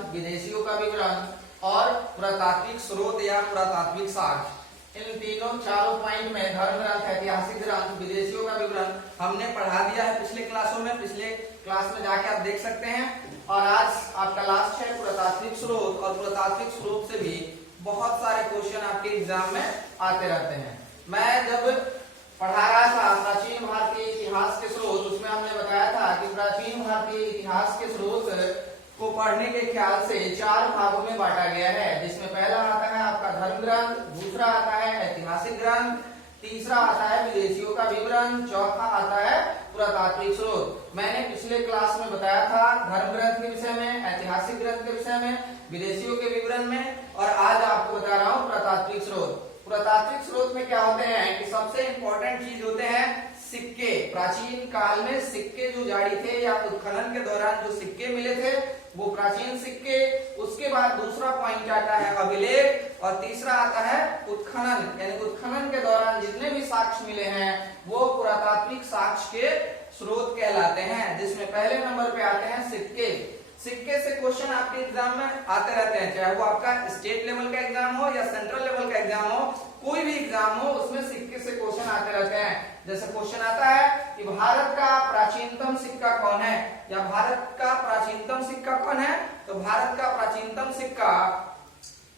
ग्रंथ, विदेशियों का विवरण और पुरातात्विक स्रोत या पुरातात्विक साक्ष्य, इन तीनों चारों पॉइंट में धर्म ग्रंथ, ऐतिहासिक ग्रंथ, विदेशियों का विवरण हमने पढ़ा दिया है पिछले क्लासों में। पिछले क्लास में जाके आप देख सकते हैं। और आज आपका लास्ट है पुरातात्विक स्रोत, और पुरातात्विक स्रोत से भी बहुत सारे क्वेश्चन आपके एग्जाम में आते रहते हैं। मैं जब पढ़ा रहा था प्राचीन भारतीय इतिहास के स्रोत, उसमें हमने बताया था कि प्राचीन भारतीय इतिहास के स्रोत को पढ़ने के ख्याल से 4 भागों में बांटा गया है, जिसमें पहला आता है आपका धर्म ग्रंथ, दूसरा आता है ऐतिहासिक ग्रंथ, तीसरा आता है विदेशियों का विवरण, चौथा आता है पुरातात्विक स्रोत। मैंने पिछले क्लास में बताया था धर्म ग्रंथ के विषय में, ऐतिहासिक ग्रंथ के विषय में, विदेशियों के विवरण में, और आज आपको बता रहा हूँ पुरातात्विक स्रोत। पुरातात्विक स्रोत में क्या होते हैं कि सबसे इंपॉर्टेंट चीज होते हैं सिक्के। प्राचीन काल में सिक्के जो जारी थे या उत्खनन के दौरान जो सिक्के मिले थे वो प्राचीन सिक्के। उसके बाद दूसरा पॉइंट आता है अभिलेख, और तीसरा आता है उत्खनन, यानी उत्खनन के दौरान जितने भी साक्ष्य मिले हैं वो पुरातात्विक साक्ष्य के स्रोत कहलाते हैं, जिसमें पहले नंबर पे आते हैं सिक्के। सिक्के से क्वेश्चन आपके एग्जाम में आते रहते हैं, चाहे वो आपका स्टेट लेवल का एग्जाम हो या सेंट्रल लेवल का एग्जाम हो, कोई भी एग्जाम हो उसमें सिक्के से क्वेश्चन आते रहते हैं। जैसे क्वेश्चन आता है कि भारत का प्राचीनतम सिक्का कौन है, या भारत का प्राचीनतम सिक्का कौन है, तो भारत का प्राचीनतम सिक्का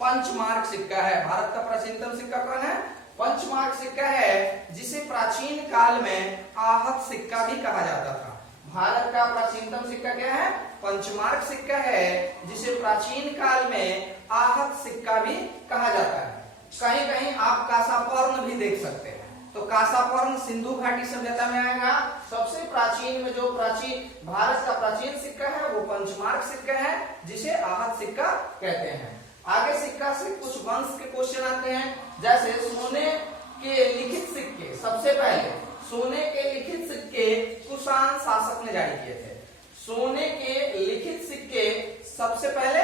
पंचमार्क सिक्का है। भारत का प्राचीनतम सिक्का कौन है? पंचमार्क सिक्का है, जिसे प्राचीन काल में आहत सिक्का भी कहा जाता था। भारत का प्राचीनतम सिक्का क्या है? पंचमार्क सिक्का है, जिसे प्राचीन काल में आहत सिक्का भी कहा जाता है। कहीं कहीं आप कासापर्ण भी देख सकते हैं, तो कासापर्ण सिंधु घाटी सभ्यता में आएगा। सबसे प्राचीन में जो प्राचीन भारत का प्राचीन सिक्का है वो पंचमार्क सिक्का है, जिसे आहत सिक्का कहते हैं। आगे सिक्का से कुछ वंश के क्वेश्चन आते हैं, जैसे सोने के लिखित सिक्के। सबसे पहले सोने के लिखित सिक्के कुषाण शासक ने जारी किए थे। सोने के लिखित सिक्के सबसे पहले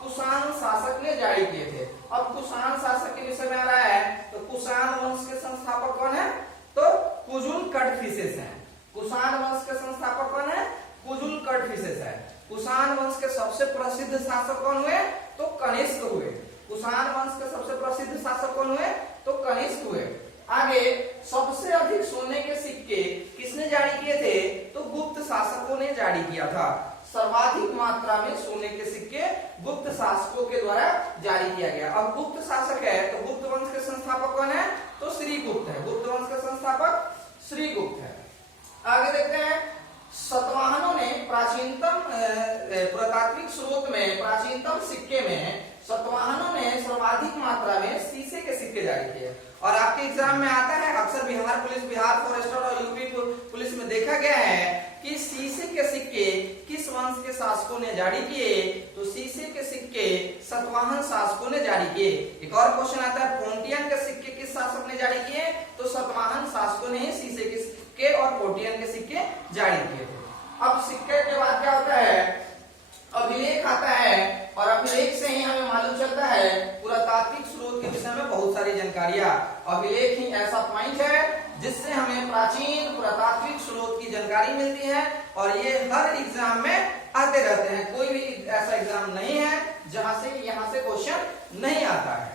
कुषाण शासक ने जारी किए थे। अब कुषाण शासक के विषय में आ रहा है, तो कुषाण वंश के संस्थापक कौन है? तो कुजुल कड़फिसेस हैं। कुषाण वंश के संस्थापक कौन है? कुजुल कड़फिसेस है। कुषाण वंश के सबसे प्रसिद्ध शासक कौन हुए? तो कनिष्क हुए। कुषाण वंश के सबसे प्रसिद्ध शासक कौन हुए? तो कनिष्क हुए। आगे सबसे अधिक सोने के सिक्के किसने जारी किए थे? तो गुप्त शासकों ने जारी किया था। सर्वाधिक मात्रा में सोने के सिक्के गुप्त शासकों के द्वारा जारी किया गया। अब गुप्त शासक है तो गुप्त वंश के संस्थापक कौन है? तो श्रीगुप्त है। गुप्त वंश के संस्थापक श्रीगुप्त है। आगे देखते हैं, सातवाहनों ने प्राचीनतम पुरातात्विक स्रोत में, प्राचीनतम सिक्के में सातवाहनों ने सर्वाधिक मात्रा में शीशे के सिक्के जारी किए। और आपके एग्जाम में आता है अक्सर बिहार पुलिस, बिहार फॉरेस्टर और यूपी पुलिस में देखा गया है कि शीशे के सिक्के किस वंश के शासकों ने जारी किए? तो शीशे के सिक्के सातवाहन शासकों ने जारी किए। एक और क्वेश्चन आता है, पोंटियन के सिक्के किस शासक ने जारी किए? तो सातवाहन शासकों ने ही शीशे के सिक्के और पोंटियन के सिक्के जारी किए थे। अब सिक्के के बाद क्या होता है? अभिलेख आता है, और अभिलेख से ही हमें मालूम चलता है पुरातात्विक स्रोत के विषय में बहुत सारी जानकारियां। अभिलेख ही ऐसा पॉइंट है जिससे हमें प्राचीन पुरातात्विक स्रोत की जानकारी मिलती है, और ये हर एग्जाम में आते रहते हैं। कोई भी ऐसा एग्जाम नहीं है जहां से यहाँ से क्वेश्चन नहीं आता है।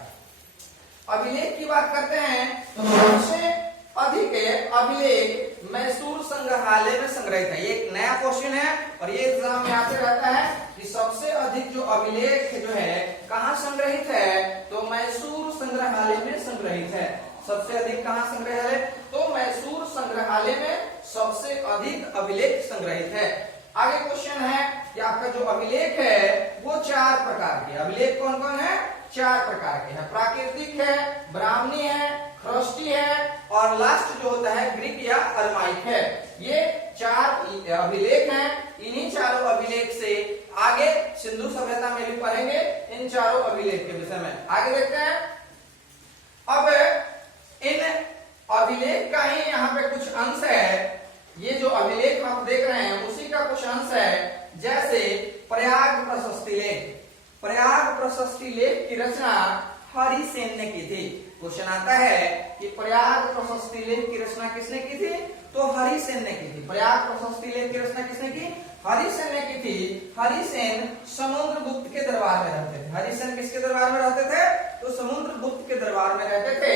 अभिलेख की बात करते हैं तो सबसे अधिक अभिलेख मैसूर संग्रहालय में संग्रहित है। ये एक नया क्वेश्चन है और ये एग्जाम में आते रहता है कि सबसे अधिक जो अभिलेख जो है कहाँ संग्रहित है? तो मैसूर संग्रहालय में संग्रहित है। सबसे अधिक कहाँ संग्रहालय? तो मैसूर संग्रहालय में सबसे अधिक अभिलेख संग्रहित है। आगे क्वेश्चन है कि आपका जो अभिलेख है वो 4 प्रकार के। अभिलेख कौन कौन है? 4 प्रकार के हैं। प्राकृतिक है, ब्राह्मणी है, ख्रस्टी है, और लास्ट जो होता है ग्रीक या अरमाइक है। ये 4 अभिलेख हैं। इन्हीं चारों अभिलेख से आगे सिंधु सभ्यता में भी पढ़ेंगे इन चारों अभिलेख के विषय में। आगे देखते हैं। अब इन अभिलेख का ही यहाँ पे कुछ अंश है। ये जो अभिलेख आप देख रहे हैं उसी का कुछ अंश है, जैसे प्रयाग प्रशस्ति लेख। प्रयाग प्रशस्ति लेख की रचना हरिसेन ने की थी। क्वेश्चन आता है कि प्रयाग प्रशस्ति लेख की रचना किसने की थी? तो हरिसेन ने की थी। प्रयाग प्रशस्ति लेख की रचना किसने की? हरिसेन ने की थी। हरिसेन समुद्र समुद्रगुप्त के दरबार में रहते थे। हरिश्चंद्र किसके दरबार में रहते थे? तो समुद्रगुप्त के दरबार में रहते थे।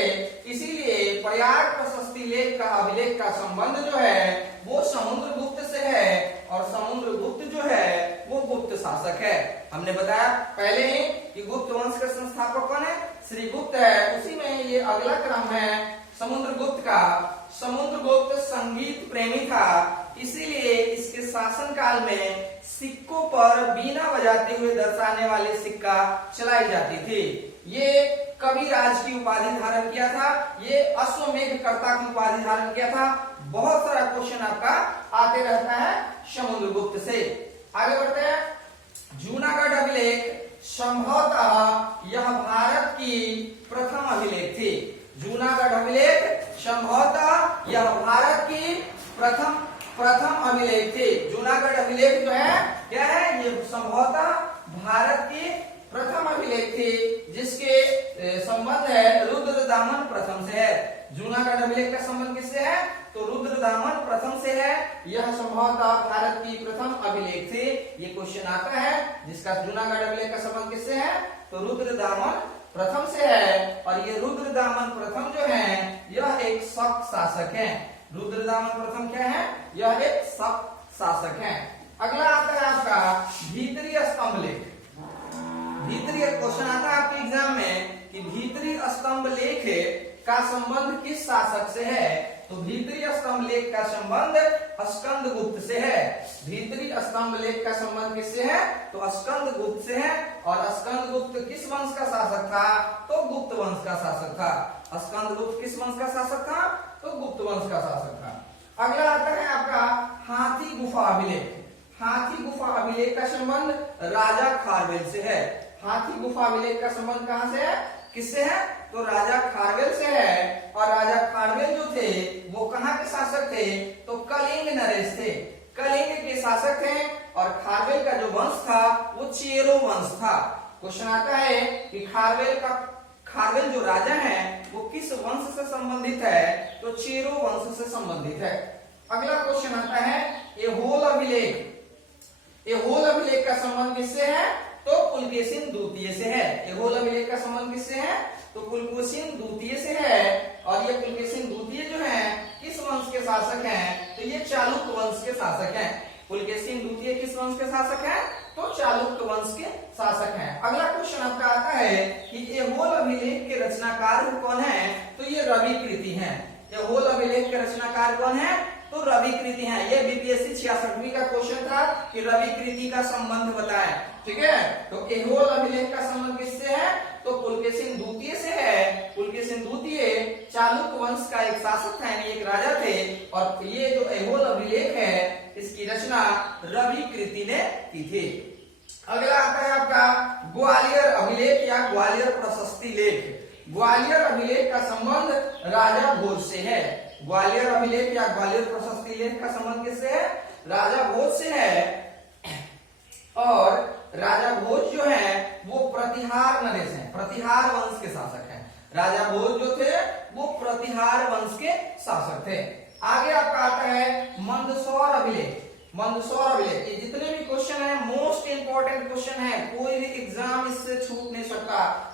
इसीलिए प्रयाग प्रशस्ति लेख का अभिलेख का संबंध जो है वो समुद्रगुप्त से है, और समुद्रगुप्त जो है वो गुप्त शासक है। हमने बताया पहले ही कि गुप्त वंश के संस्थापक कौन है? श्री गुप्त है। उसी में ये अगला क्रम है समुद्रगुप्त का। समुद्रगुप्त संगीत प्रेमी था, इसीलिए इसके शासन काल में सिक्कों पर बीना बजाते हुए दर्शाने वाले सिक्का चलाई जाती थी। ये कविराज की उपाधि धारण किया था, ये अश्वमेधकर्ता की उपाधि धारण किया था। बहुत सारा क्वेश्चन आपका आते रहता है समुद्रगुप्त से। आगे बढ़ते हैं। जूनागढ़ अभिलेख संभवतः यह भारत की प्रथम अभिलेख थी। जूनागढ़ अभिलेख संभवतः यह भारत की प्रथम अभिलेख थी। जूनागढ़ अभिलेख जो है क्या है? ये संभवतः भारत की प्रथम अभिलेख थी, जिसके संबंध है रुद्रदामन प्रथम से है। जूनागढ़ अभिलेख का संबंध किससे है? तो रुद्रदामन प्रथम से है। यह संभवतः भारत की प्रथम अभिलेख थी। ये क्वेश्चन आता है जिसका जूनागढ़ अभिलेख का संबंध किससे है? तो रुद्रदामन प्रथम से है। और ये रुद्रदामन प्रथम जो है यह एक शक शासक है। रुद्रदामन प्रथम क्या है? यह एक शक शासक है। अगला आता है आपका भीतरी स्तंभ लेख। भीतरी क्वेश्चन आता है आपके एग्जाम में कि भीतरी स्तंभ लेख का संबंध किस शासक से है? तो भीतरी स्तंभ लेख का संबंध स्कंदगुप्त से है। भीतरी स्तंभ लेख का संबंध किससे है? तो स्कंदगुप्त से है। और स्कंदगुप्त किस वंश का शासक था? तो गुप्त वंश का शासक था। स्कंदगुप्त किस वंश का शासक था? तो गुप्त वंश का शासक था। अगला आता है आपका हाथी गुफा अभिलेख। हाथी गुफा अभिलेख का संबंध राजा खारवेल से है। हाथी गुफा अभिलेख का संबंध कहां से है? किससे है? तो राजा खारवेल से है। और राजा खारवेल जो थे वो कहां के शासक थे? तो कलिंग नरेश थे। कलिंग के शासक थे। और खारवेल का जो वंश था वो चेरो वंश था। क्वेश्चन आता है कि खारवेल जो राजा है वो किस वंश से संबंधित है? तो चेरो वंश से संबंधित है। अगला क्वेश्चन आता है एहोल अभिलेख। एहोल अभिलेख का संबंध किससे है? तो पुलकेशिन द्वितीय से है। एहोल अभिलेख का संबंध किससे है? तो पुलकेशिन द्वितीय से है। और ये पुलकेशिन द्वितीय जो है किस वंश के शासक हैं? तो ये चालुक्य वंश के शासक हैं। पुलकेशिन द्वितीय किस वंश के शासक हैं? तो चालुक्य वंश के शासक हैं। अगला क्वेश्चन आपका आता है कि एहोल अभिलेख के रचनाकार कौन है? तो ये रवि कृति हैं। एहोल अभिलेख के रचनाकार कौन है? तो रवि कृति हैं। ये बीपीएससी 66वीं का क्वेश्चन था कि रवि कृति का संबंध बताएं। ठीक है, तो एहोल अभिलेख का संबंध किससे है? तो पुलकेशिन द्वितीय से है। पुलकेशिन द्वितीय चालुक्य वंश का एक शासक था, यानी एक राजा थे। और ये जो एहोल अभिलेख है इसकी रचना रवि कृति ने की थी। अगला आता है आपका ग्वालियर अभिलेख या ग्वालियर प्रशस्ति लेख। ग्वालियर अभिलेख का संबंध राजा भोज से है। ग्वालियर अभिलेख या ग्वालियर प्रशस्ति लेख का संबंध किससे है? राजा भोज से है। और राजा भोज जो है वो प्रतिहार नरेश हैं, प्रतिहार वंश के शासक हैं। राजा भोज जो थे वो प्रतिहार वंश के शासक थे। आगे आपका आता है मंदसौर अभिलेख। मंदसौर अभिलेख, ये जितने भी क्वेश्चन है मोस्ट इंपोर्टेंट क्वेश्चन है, कोई भी एग्जाम इससे छूट नहीं सकता।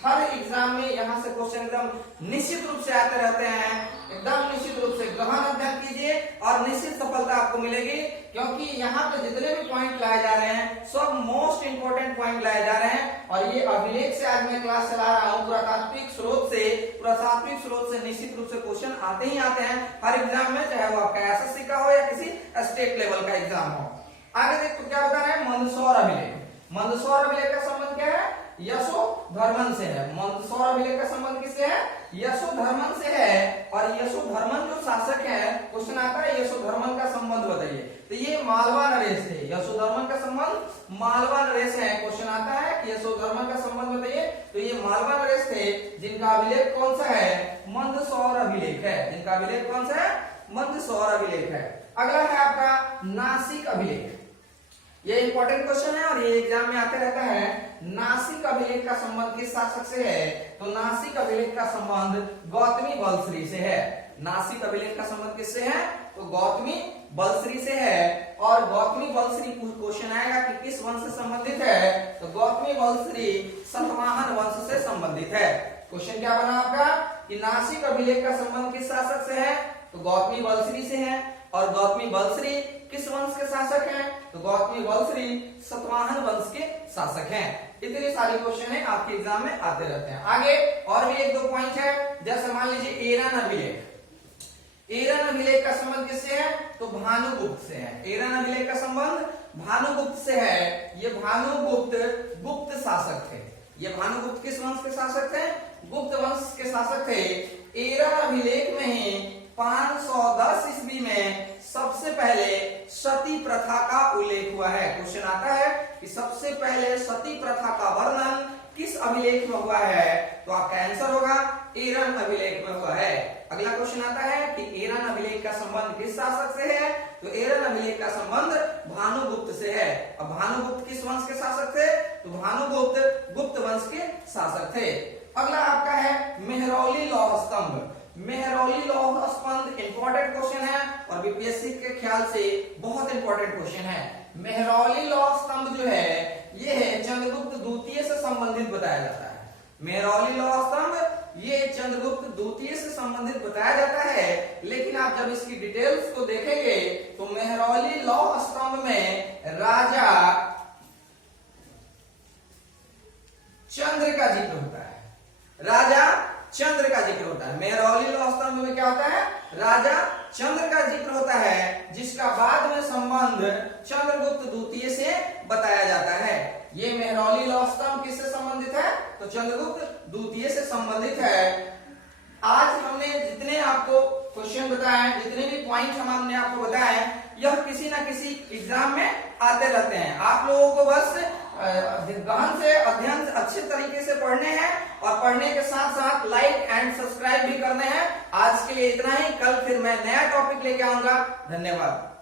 हर एग्जाम में यहाँ से क्वेश्चन एकदम निश्चित रूप से आते रहते हैं। एकदम निश्चित रूप से गहन अध्ययन कीजिए और निश्चित सफलता आपको मिलेगी, क्योंकि यहाँ पे जितने भी पॉइंट लाए जा रहे हैं सब मोस्ट इंपोर्टेंट पॉइंट लाए जा रहे हैं। और ये अभिलेख से आज मैं क्लास चला रहा हूँ। पुरातात्विक स्रोत से निश्चित रूप से क्वेश्चन आते ही आते हैं हर एग्जाम में, चाहे वो आपका एसएससी का हो या किसी स्टेट लेवल का एग्जाम हो। आगे देखो क्या बता रहे हैं मंदसौर अभिलेख। मंदसौर अभिलेख का संबंध क्या है? यशोधर्मन से है। मंदसौर अभिलेख का संबंध किससे है? यशोधर्मन से है। और यशोधर्मन जो शासक है, क्वेश्चन आता है यशोधर्मन का संबंध बताइए। तो ये मालवा नरेश थे। यशोधर्मन का संबंध मालवा नरेश है। क्वेश्चन आता है कि यशोधर्मन का संबंध बताइए। तो ये मालवा नरेश थे, जिनका अभिलेख कौन सा है? मंदसौर अभिलेख है। जिनका अभिलेख कौन सा है? मंदसौर अभिलेख है। अगला है आपका नासिक अभिलेख। ये इंपॉर्टेंट क्वेश्चन है और ये एग्जाम में आते रहता है। नासिक अभिलेख का संबंध किस शासक से है? तो नासिक अभिलेख का संबंध गौतमी बलश्री से है। नासिक अभिलेख का संबंध किससे है? तो गौतमी बलश्री से है। और गौतमी बलश्री क्वेश्चन आएगा कि किस वंश से संबंधित है? गौतमी वंशी सातवाहन वंश से संबंधित है। क्वेश्चन क्या बना आपका कि नासिक अभिलेख का संबंध किस शासक से है, तो गौतमी वंशी से है। और गौतमी वंशी किस वंश के शासक हैं, तो गौतमी वंशी सातवाहन वंश के शासक हैं। इतने सारे क्वेश्चन है आपके एग्जाम में आते रहते हैं। आगे और भी एक दो पॉइंट है, जैसे मान लीजिए एरन अभिलेख। एरन अभिलेख का संबंध किससे है, तो भानुगुप्त से है। एरन अभिलेख का संबंध भानुगुप्त से है। ये भानुगुप्त गुप्त शासक थे। ये भानुगुप्त किस वंश के शासक थे, गुप्त वंश के शासक थे। एरन अभिलेख में ही 510 ईस्वी में सबसे पहले सती प्रथा का उल्लेख हुआ है। क्वेश्चन आता है कि सबसे पहले सती प्रथा का वर्णन किस अभिलेख में हुआ है, तो आपका आंसर होगा एरन अभिलेख में हुआ है। अगला क्वेश्चन आता है कि एरन अभिलेख का संबंध किस शासक से है, तो एरन अभिलेख का संबंध भानुगुप्त से है। अब भानुगुप्त किस वंश के शासक थे, तो भानुगुप्त गुप्त वंश के शासक थे। अगला आपका है मेहरौली लौह स्तंभ। मेहरौली लौह स्तंभ इंपॉर्टेंट क्वेश्चन है और बीपीएससी के ख्याल से बहुत इंपॉर्टेंट क्वेश्चन है। मेहरौली लौह स्तंभ जो है ये है चंद्रगुप्त द्वितीय से संबंधित बताया जाता है। मेहरौली लौह स्तंभ ये चंद्रगुप्त द्वितीय से संबंधित बताया जाता है, लेकिन आप जब इसकी डिटेल्स को देखेंगे तो मेहरौली लौह स्तंभ में राजा चंद्र का जिक्र होता है। राजा चंद्र का जिक्र होता है। मेहरौली लौह स्तंभ में क्या होता है, राजा चंद्र का जिक्र होता है, जिसका बाद में संबंध चंद्रगुप्त द्वितीय से बताया जाता है। ये मेहरौली लौह स्तंभ किससे संबंधित है, तो चंद्रगुप्त द्वितीय से संबंधित है। आज हमने जितने आपको क्वेश्चन बताए, जितने भी पॉइंट हमने आपको बताए, यह किसी ना किसी एग्जाम में आते रहते हैं। आप लोगों को बस गहन से अध्ययन अच्छे तरीके से पढ़ने हैं और पढ़ने के साथ साथ लाइक एंड सब्सक्राइब भी करने हैं। आज के लिए इतना ही, कल फिर मैं नया टॉपिक लेके आऊंगा। धन्यवाद।